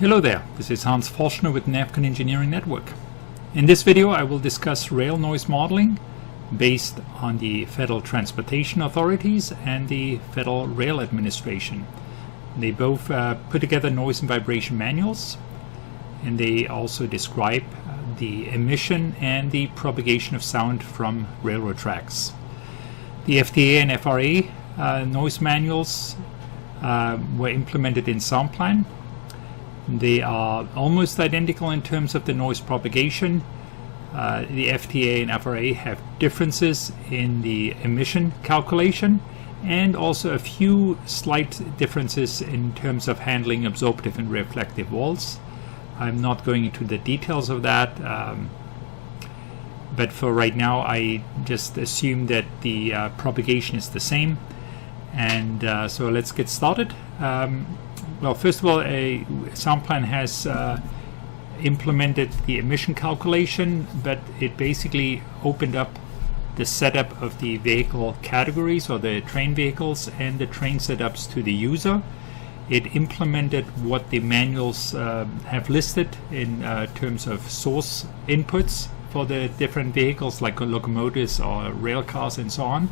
Hello there, this is Hans Forschner with Navcon Engineering Network. In this video I will discuss rail noise modeling based on the Federal Transportation Authorities and the Federal Rail Administration. They both put together noise and vibration manuals, and they also describe the emission and the propagation of sound from railroad tracks. The FTA and FRA noise manuals were implemented in SoundPLAN. They are almost identical in terms of the noise propagation. The FTA and FRA have differences in the emission calculation and also a few slight differences in terms of handling absorptive and reflective walls. I'm not going into the details of that, but for right now I just assume that the propagation is the same. And so let's get started. Well, first of all, SoundPLAN has implemented the emission calculation, but it basically opened up the setup of the vehicle categories or the train vehicles and the train setups to the user. It implemented what the manuals have listed in terms of source inputs for the different vehicles like locomotives or rail cars and so on.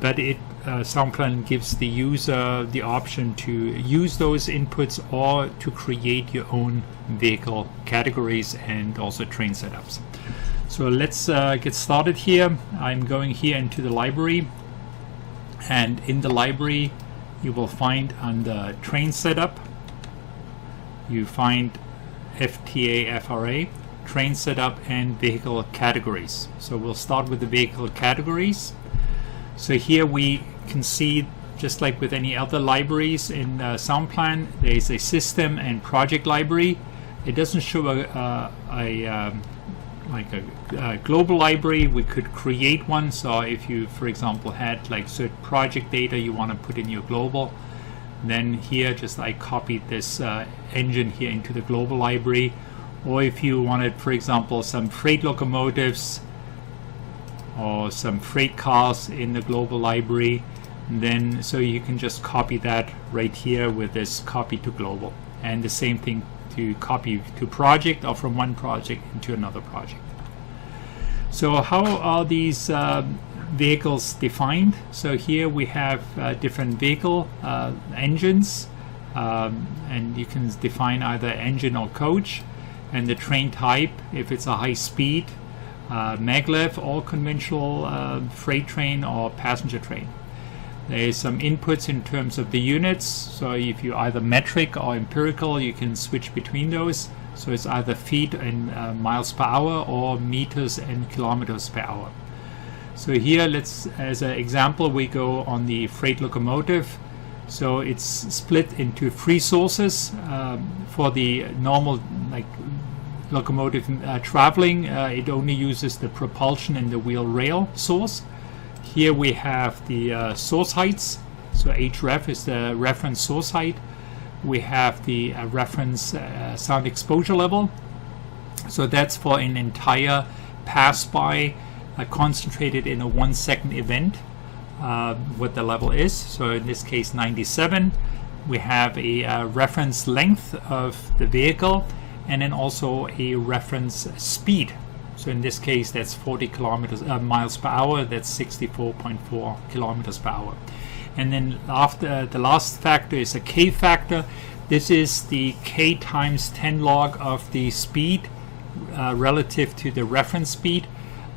But SoundPLAN gives the user the option to use those inputs or to create your own vehicle categories and also train setups. So let's get started here. I'm going here into the library, and in the library you will find under train setup, you find FTA, FRA, train setup and vehicle categories. So we'll start with the vehicle categories. So here we can see, just like with any other libraries in SoundPLAN, there is a system and project library. It doesn't show a global library. We could create one. So if you, for example, had like certain project data you want to put in your global, then here just I copied this engine here into the global library. Or if you wanted, for example, some freight locomotives or some freight cars in the global library, then so you can just copy that right here with this copy to global, and the same thing to copy to project or from one project into another project. So how are these vehicles defined? So here we have different vehicle engines, and you can define either engine or coach, and the train type, if it's a high speed, maglev or conventional freight train or passenger train. There is some inputs in terms of the units, so if you're either metric or empirical, you can switch between those. So it's either feet and miles per hour or meters and kilometers per hour. So here, let's, as an example, we go on the freight locomotive. So it's split into three sources. For the normal locomotive traveling, it only uses the propulsion and the wheel rail source. Here we have the source heights, so href is the reference source height. We have the reference sound exposure level, so that's for an entire pass-by concentrated in a 1 second event, what the level is. So in this case 97. We have a reference length of the vehicle, and then also a reference speed. So in this case that's 40 miles per hour, that's 64.4 kilometers per hour. And then after the last factor is a K factor. This is the K times 10 log of the speed relative to the reference speed.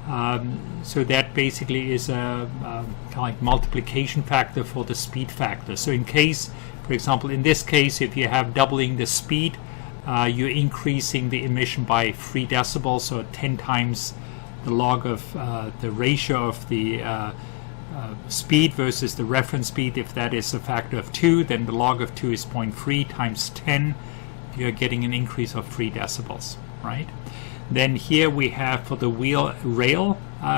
So that basically is a kind of like multiplication factor for the speed factor. So in case, for example, in this case, if you have doubling the speed, you're increasing the emission by 3 decibels, so 10 times the log of the ratio of the speed versus the reference speed. If that is a factor of 2, then the log of 2 is 0.3 times 10. You're getting an increase of 3 decibels, right? Then here we have for the wheel rail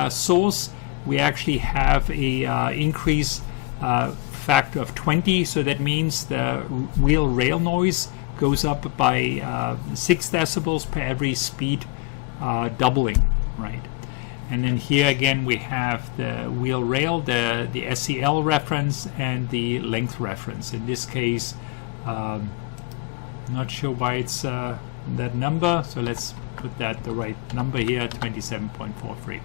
source, we actually have a increase factor of 20. So that means the wheel rail noise goes up by 6 decibels per every speed doubling, right? And then here again we have the wheel rail, the SEL reference and the length reference. In this case Not sure why it's that number, so let's put that the right number here, 27.43.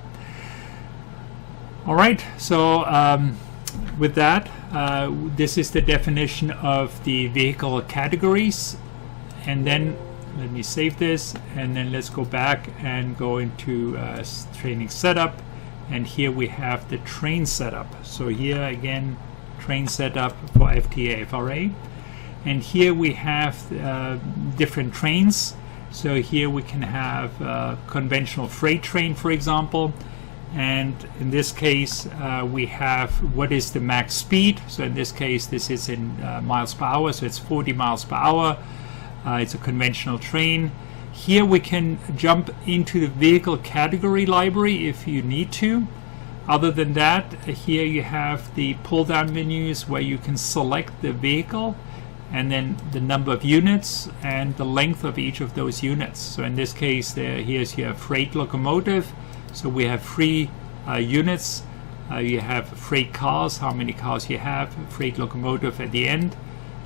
All right, so with that, this is the definition of the vehicle categories. And then let me save this, and then let's go back and go into training setup. And here we have the train setup. So here again, train setup for FTA FRA. And here we have different trains. So here we can have conventional freight train, for example. And in this case, we have what is the max speed. So in this case, this is in miles per hour. So it's 40 miles per hour. It's a conventional train. Here we can jump into the vehicle category library if you need to. Other than that, here you have the pull-down menus where you can select the vehicle and then the number of units and the length of each of those units. So in this case, here's your freight locomotive. So we have 3 units. You have freight cars, how many cars you have, freight locomotive at the end.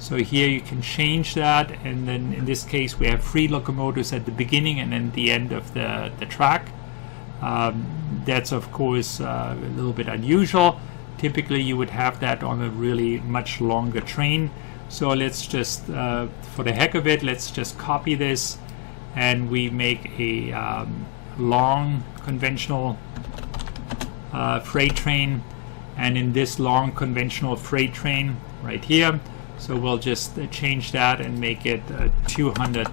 So here you can change that, and then in this case we have 3 locomotives at the beginning and then the end of the track. That's of course a little bit unusual. Typically you would have that on a really much longer train. So let's just, for the heck of it, let's just copy this and we make a long conventional freight train. And in this long conventional freight train right here, so we'll just change that and make it 200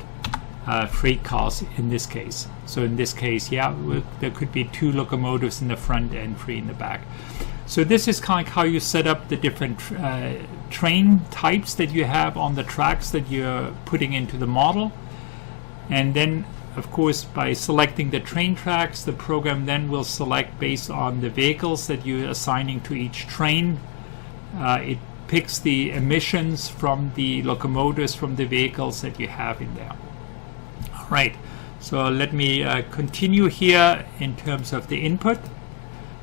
freight cars in this case. So in this case, yeah, there could be 2 locomotives in the front and 3 in the back. So this is kind of how you set up the different train types that you have on the tracks that you're putting into the model. And then, of course, by selecting the train tracks, the program then will select based on the vehicles that you're assigning to each train. It picks the emissions from the locomotives from the vehicles that you have in there. All right, so let me continue here in terms of the input.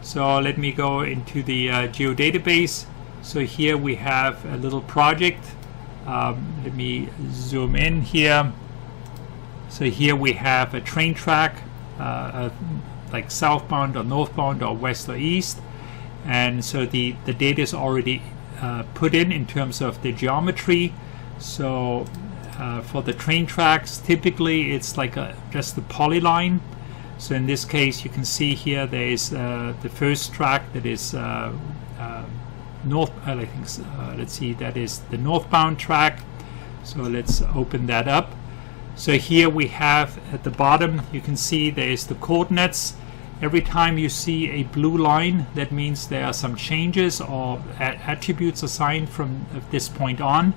So let me go into the Geo-Database. So here we have a little project. Let me zoom in here. So here we have a train track, like southbound or northbound or west or east. And so the data is already put in terms of the geometry. So for the train tracks, typically it's like just a polyline. So in this case, you can see here there is the first track that is north. I think let's see, that is the northbound track. So let's open that up. So here we have at the bottom, you can see there is the coordinates. Every time you see a blue line, that means there are some changes or attributes assigned from this point on.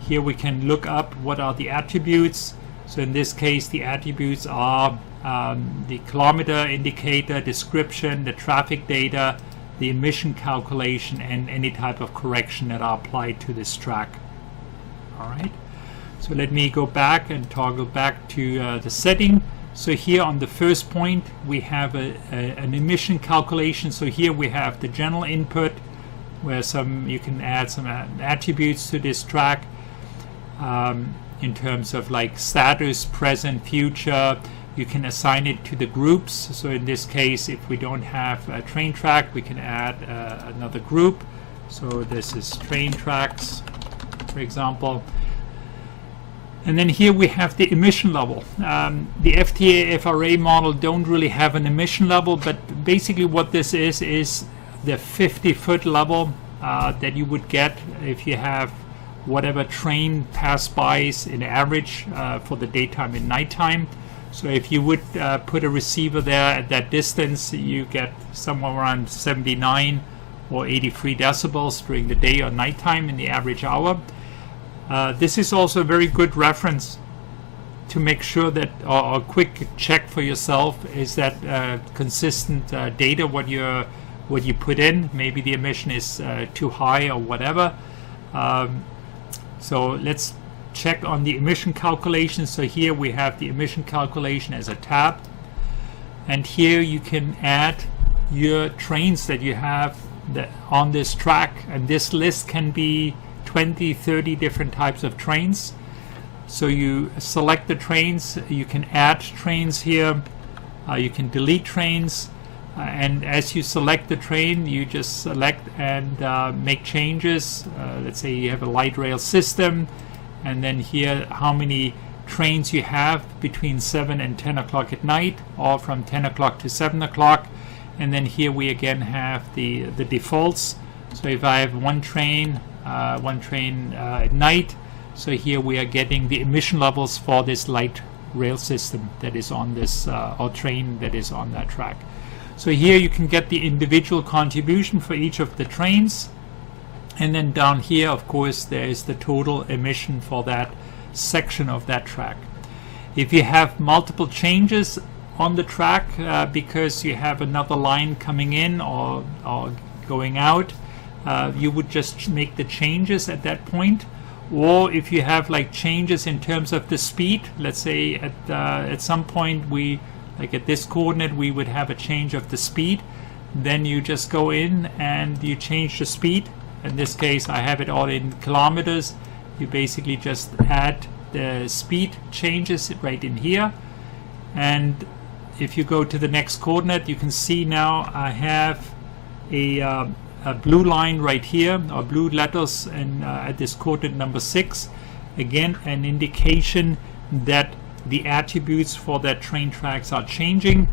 Here we can look up what are the attributes. So in this case, the attributes are the kilometer indicator, description, the traffic data, the emission calculation, and any type of correction that are applied to this track. All right. So let me go back and toggle back to the setting. So here on the first point, we have an emission calculation. So here we have the general input, where you can add some attributes to this track in terms of like status, present, future. You can assign it to the groups. So in this case, if we don't have a train track, we can add another group. So this is train tracks, for example. And then here we have the emission level. The FTA FRA model don't really have an emission level, but basically what this is the 50-foot level that you would get if you have whatever train pass-bys in average for the daytime and nighttime. So if you would put a receiver there at that distance, you get somewhere around 79 or 83 decibels during the day or nighttime in the average hour. This is also a very good reference to make sure that, or a quick check for yourself, is that consistent data what you put in. Maybe the emission is too high or whatever. So let's check on the emission calculation. So here we have the emission calculation as a tab, and here you can add your trains that you have on this track, and this list can be 20, 30 different types of trains. So you select the trains, you can add trains here, you can delete trains, and as you select the train, you just select and make changes. Let's say you have a light rail system, and then here how many trains you have between 7 and 10 o'clock at night, or from 10 o'clock to 7 o'clock. And then here we again have the defaults. So if I have one train at night, so here we are getting the emission levels for this light rail system that is on this, or train that is on that track. So here you can get the individual contribution for each of the trains. And then down here, of course, there is the total emission for that section of that track. If you have multiple changes on the track because you have another line coming in or going out, you would just make the changes at that point. Or if you have like changes in terms of the speed, let's say at some point we, like at this coordinate, we would have a change of the speed, then you just go in and you change the speed. In this case I have it all in kilometers. You basically just add the speed changes right in here, and if you go to the next coordinate, you can see now I have a blue line right here, or blue letters, and at this coordinate number 6, again an indication that the attributes for that train tracks are changing.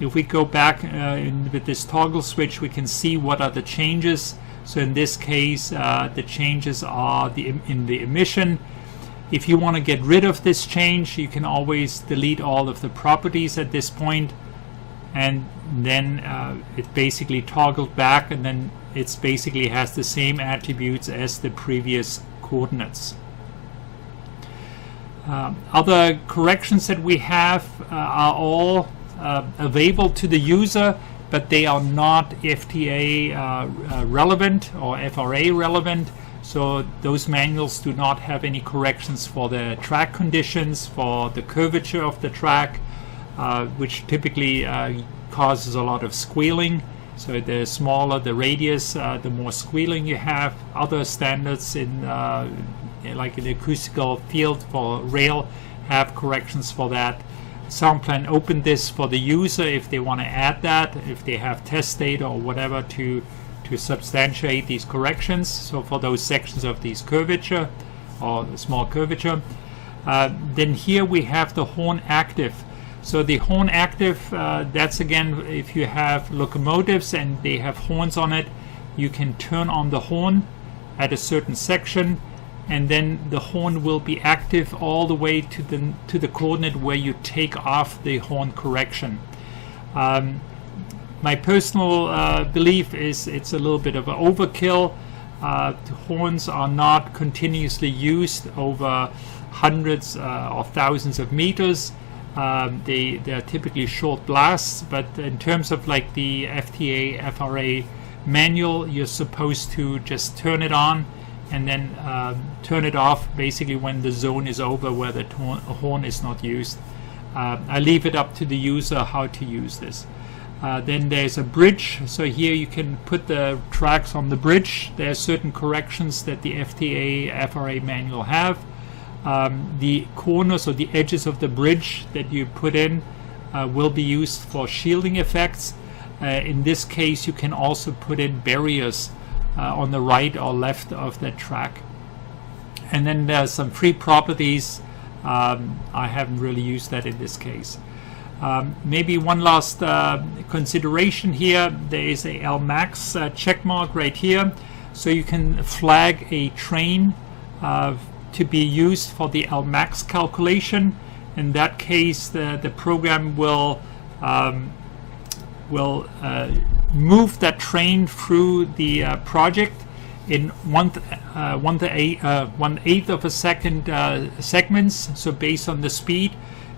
If we go back with this toggle switch, we can see what are the changes. So in this case, the changes are in the emission. If you want to get rid of this change, you can always delete all of the properties at this point, and then it basically toggled back, and then it basically has the same attributes as the previous coordinates. Other corrections that we have are all available to the user, but they are not FTA relevant or FRA relevant. So those manuals do not have any corrections for the track conditions, for the curvature of the track, which typically causes a lot of squealing. So the smaller the radius, the more squealing you have. Other standards in like in the acoustical field for rail have corrections for that. SoundPLAN opened this for the user if they want to add that, if they have test data or whatever to substantiate these corrections. So for those sections of these curvature or the small curvature. Then here we have the horn active. So the horn active, that's again if you have locomotives and they have horns on it, you can turn on the horn at a certain section, and then the horn will be active all the way to the coordinate where you take off the horn correction. My personal belief is it's a little bit of an overkill. The horns are not continuously used over hundreds or thousands of meters. They are typically short blasts, but in terms of like the FTA FRA manual, you're supposed to just turn it on and then turn it off basically when the zone is over where the horn is not used. I leave it up to the user how to use this. Then there's a bridge, so here you can put the tracks on the bridge. There are certain corrections that the FTA FRA manual have. The corners or the edges of the bridge that you put in will be used for shielding effects. In this case you can also put in barriers on the right or left of that track. And then there's some free properties. I haven't really used that in this case. Maybe one last consideration here. There is a Lmax check mark right here, so you can flag a train to be used for the Lmax calculation. In that case, the program will move that train through the project in 1/8 of a second segments. So based on the speed,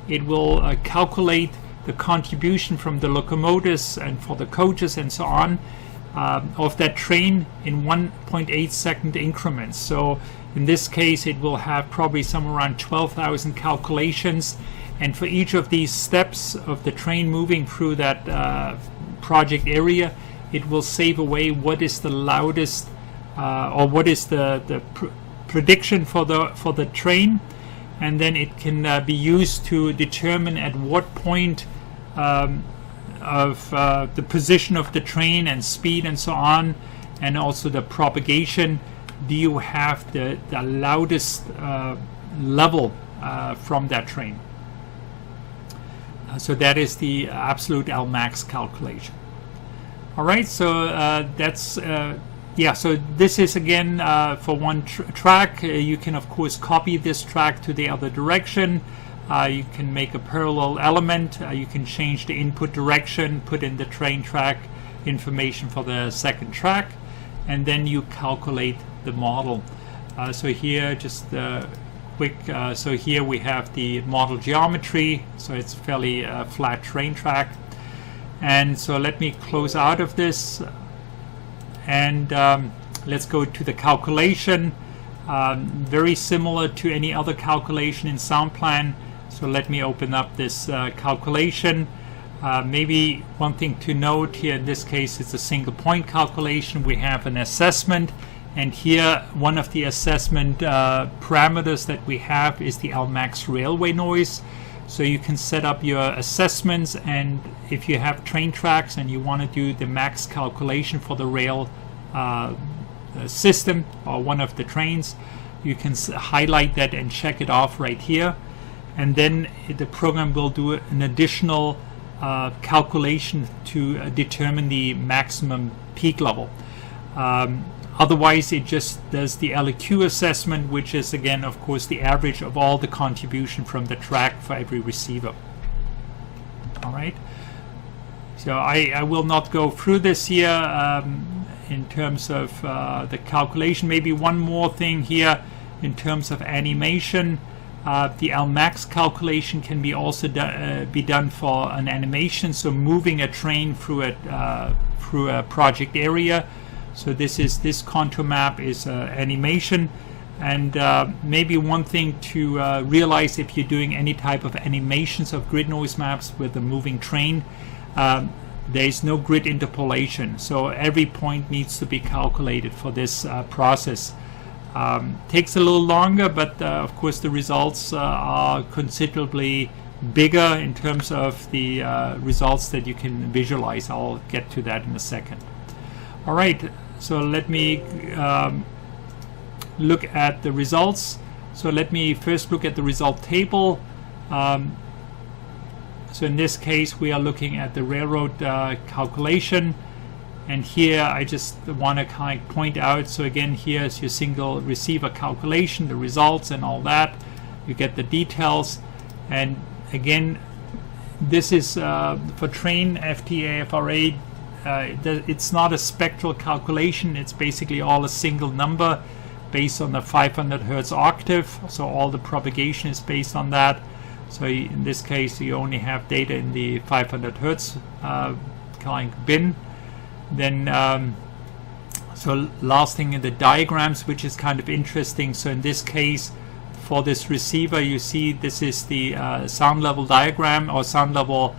it will calculate the contribution from the locomotives and for the coaches and so on of that train in 1.8 second increments. So in this case it will have probably somewhere around 12,000 calculations, and for each of these steps of the train moving through that project area, it will save away what is the loudest or what is the prediction for the train. and then it can be used to determine at what point of the position of the train and speed and so on, and also the propagation, do you have the loudest level from that train. So that is the absolute Lmax calculation. All right, so that's yeah, so this is again for one track. You can of course copy this track to the other direction. You can make a parallel element. You can change the input direction, put in the train track information for the second track, and then you calculate the model. So here, just quick, so here we have the model geometry. So it's fairly flat train track. And so let me close out of this, and let's go to the calculation. Very similar to any other calculation in SoundPLAN. So let me open up this calculation. Maybe one thing to note here, in this case it's a single point calculation. We have an assessment, and here one of the assessment parameters that we have is the Lmax railway noise. So you can set up your assessments, and if you have train tracks and you want to do the max calculation for the rail system or one of the trains, you can highlight that and check it off right here, and then the program will do an additional calculation to determine the maximum peak level. Otherwise, it just does the LEQ assessment, which is again, of course, the average of all the contribution from the track for every receiver. All right. So I will not go through this here in terms of the calculation. Maybe one more thing here in terms of animation. The Lmax calculation can be also be done for an animation, so moving a train through a project area. So this contour map is animation, and maybe one thing to realize if you're doing any type of animations of grid noise maps with a moving train, there is no grid interpolation, so every point needs to be calculated for this process. Takes a little longer, but of course the results are considerably bigger in terms of the results that you can visualize. I'll get to that in a second. All right, so let me look at the results. So let me first look at the result table. So in this case we are looking at the railroad calculation. And here I just want to kind of point out, so again, here's your single receiver calculation, the results and all that. You get the details. And again, this is for train FTA, FRA. It's not a spectral calculation. It's basically all a single number based on the 500 Hertz octave. So all the propagation is based on that. So in this case, you only have data in the 500 Hertz kind of bin. Then so last thing in the diagrams, which is kind of interesting. So in this case, for this receiver, you see this is the sound level diagram, or sound level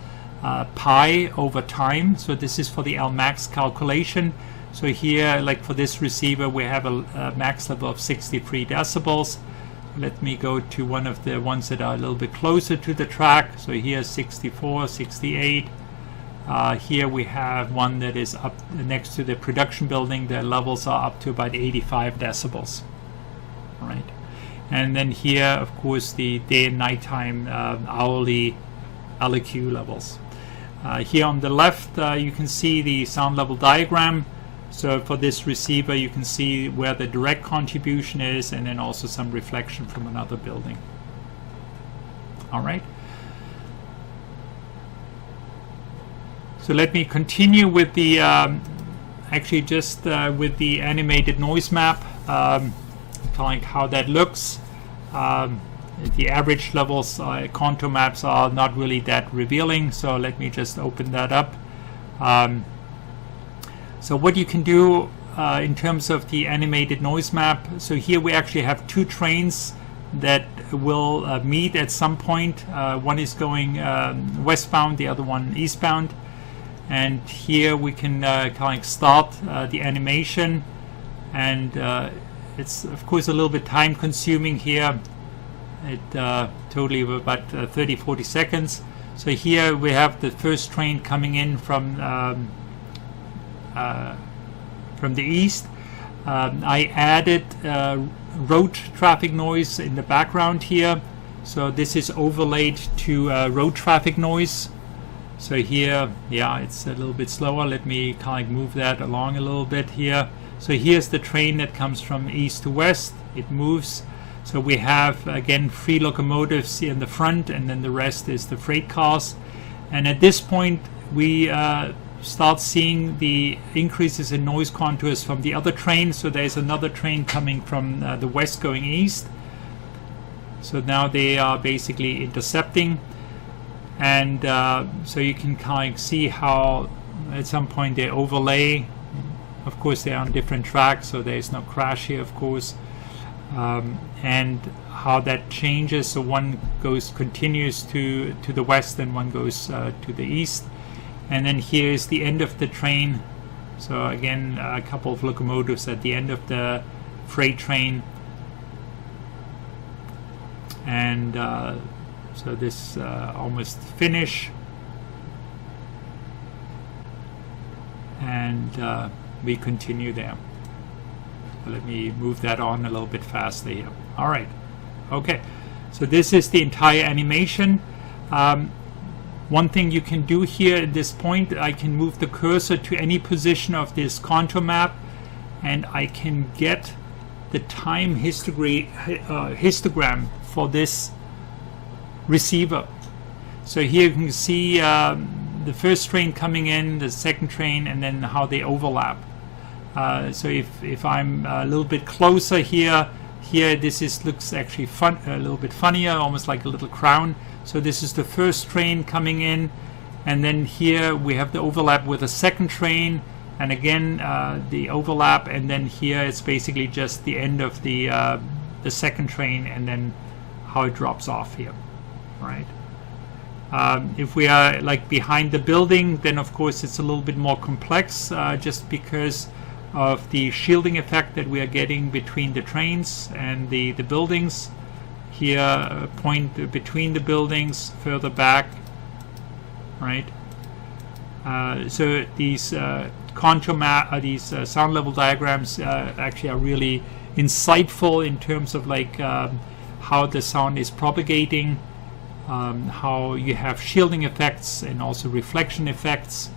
pi over time. So this is for the Lmax calculation. So here, like for this receiver, we have a max level of 63 decibels. Let me go to one of the ones that are a little bit closer to the track. So here 64, 68. Here we have one that is up next to the production building. The levels are up to about 85 decibels. All right. And then here, of course, the day and nighttime hourly LEQ levels. Here on the left, you can see the sound level diagram. So for this receiver, you can see where the direct contribution is, and then also some reflection from another building. All right. So let me continue with the actually just with the animated noise map, telling how that looks. The average levels contour maps are not really that revealing, so let me just open that up. So what you can do in terms of the animated noise map, so here we actually have two trains that will meet at some point. One is going westbound, the other one eastbound. And here we can kind of start the animation, and it's of course a little bit time consuming here. it totally about 30-40 seconds. So here we have the first train coming in from the east. I added road traffic noise in the background here, so this is overlaid to road traffic noise. So here, yeah, it's a little bit slower. Let me kind of move that along a little bit here. So here's the train that comes from east to west. It moves. So we have, again, 3 locomotives in the front, and then the rest is the freight cars. And at this point, we start seeing the increases in noise contours from the other train. So there's another train coming from the west going east. So now they are basically intercepting. And so you can kind of see how at some point they overlay. Of course, they're on different tracks, so there's no crash here, of course. And how that changes. So one continues to the west, and one goes to the east. And then here is the end of the train. So again, a couple of locomotives at the end of the freight train. And so this almost finish, and we continue there. Let me move that on a little bit faster here. All right, okay, so this is the entire animation. One thing you can do here at this point, I can move the cursor to any position of this contour map, and I can get the time histogram for this receiver. So here you can see the first train coming in, the second train, and then how they overlap. So if I'm a little bit closer here this looks actually a little bit funnier, almost like a little crown. So this is the first train coming in, and then here we have the overlap with the second train, and again the overlap, and then here it's basically just the end of the second train, and then how it drops off here. Right. If we are like behind the building, then of course it's a little bit more complex, just because of the shielding effect that we are getting between the trains and the buildings. Here, a point between the buildings, further back. Right. So these contour map, these sound level diagrams actually are really insightful in terms of like how the sound is propagating. How you have shielding effects and also reflection effects,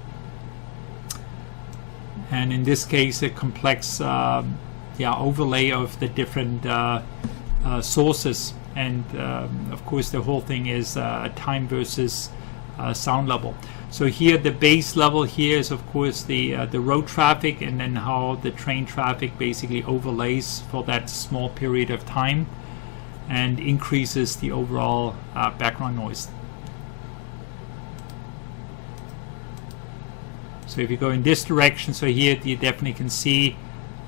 and in this case a complex overlay of the different sources, and of course the whole thing is time versus sound level. So here the base level here is of course the road traffic, and then how the train traffic basically overlays for that small period of time and increases the overall background noise. So if you go in this direction, so here you definitely can see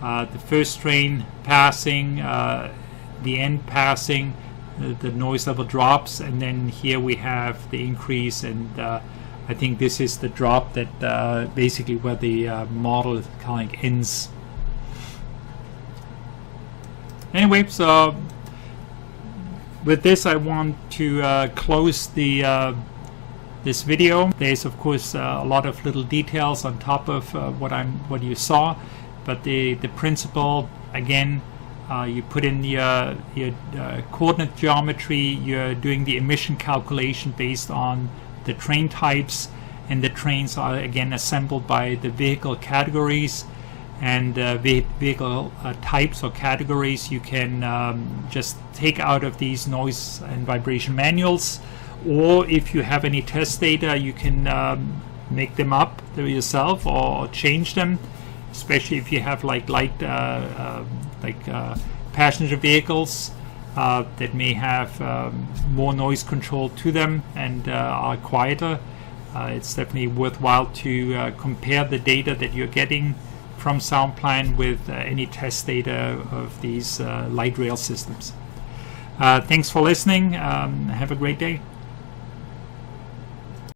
the first train passing, the end passing, the noise level drops, and then here we have the increase, and I think this is the drop that basically where the model kind of ends. Anyway, so with this, I want to close this video. There's of course a lot of little details on top of what you saw, but the principle, again, you put in your coordinate geometry. You're doing the emission calculation based on the train types, and the trains are again assembled by the vehicle categories. And vehicle types or categories you can just take out of these noise and vibration manuals, or if you have any test data, you can make them up yourself or change them, especially if you have like light passenger vehicles that may have more noise control to them and are quieter. It's definitely worthwhile to compare the data that you're getting from SoundPLAN with any test data of these light rail systems. Thanks for listening. Have a great day.